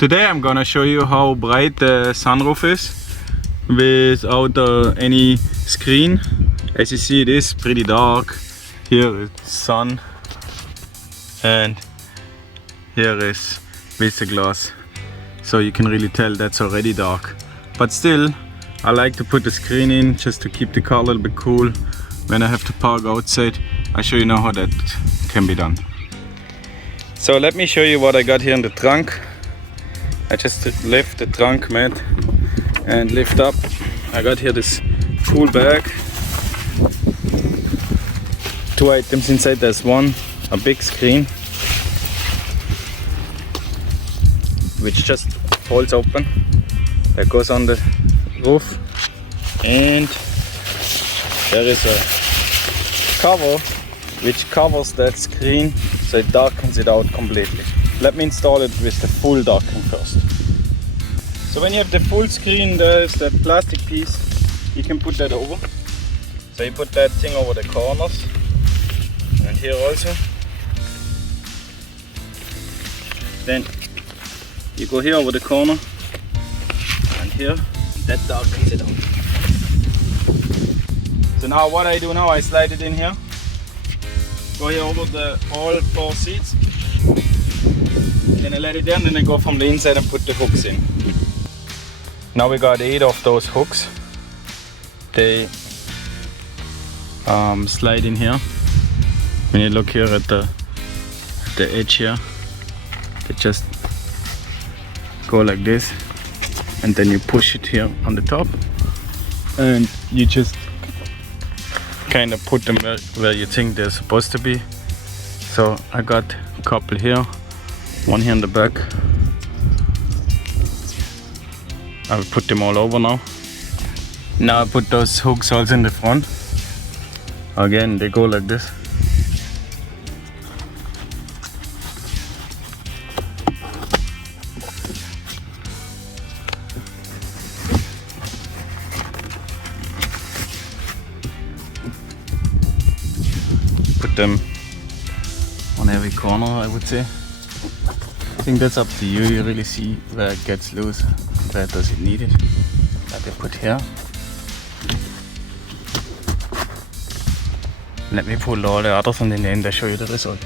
Today I'm gonna show you how bright the sunroof is without any screen. As you see, it is pretty dark. Here is sun and here is with the glass, so you can really tell that's already dark. But still, I like to put the screen in just to keep the car a little bit cool when I have to park outside. I'll show you now how that can be done. So let me show you what I got here in the trunk. I just lift the trunk mat and lift up. I got here this cool bag. 2 items inside. There's one, a big screen, which just folds open. That goes on the roof. And there is a cover which covers that screen, so it darkens it out completely. Let me install it with the full darkening first. So when you have the full screen, there's that plastic piece. You can put that over. So you put that thing over the corners and here also. Then you go here over the corner and here. That darkens it out. So now what I do now, I slide it in here. Go here over all 4 seats. Then I let it in, and I go from the inside and put the hooks in. Now we got 8 of those hooks. They slide in here. When you look here at the edge here, they just go like this, and then you push it here on the top, and you just kind of put them where you think they're supposed to be. So I got a couple here. One here in the back. I will put them all over now. Now I put those hooks also in the front. Again, they go like this. Put them on every corner, I would say. I think that's up to you. You really see where it gets loose, where does it need it. That I put here. Let me pull all the others and in the end I show you the result.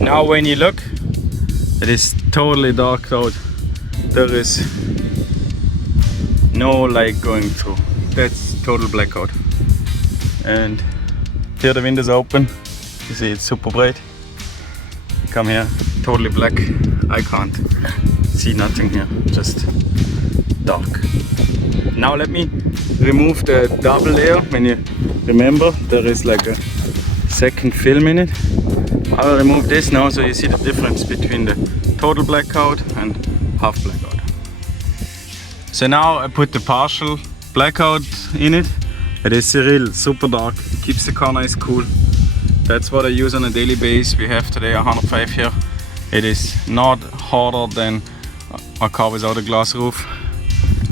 Now when you look, it is totally dark out. There is no light going through. That's total blackout. And here the windows open. You see it's super bright. Come here, totally black. I can't see nothing here, just dark. Now let me remove the double layer. When you remember, there is like a second film in it. I will remove this now so you see the difference between the total blackout and half blackout. So now I put the partial blackout in it. It is real super dark, keeps the car nice cool. That's what I use on a daily basis. We have today 105 here. It is not harder than a car without a glass roof.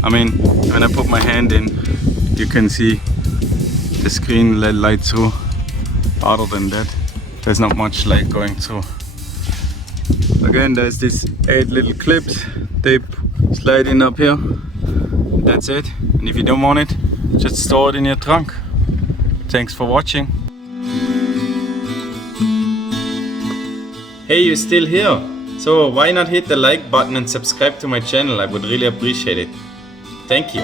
I mean, when I put my hand in, you can see the screen let light through. Other than that, there's not much light going through. Again, there's these 8 little clips. They slide in up here. That's it. And if you don't want it, just store it in your trunk. Thanks for watching. Hey, you're still here? So why not hit the like button and subscribe to my channel? I would really appreciate it. Thank you.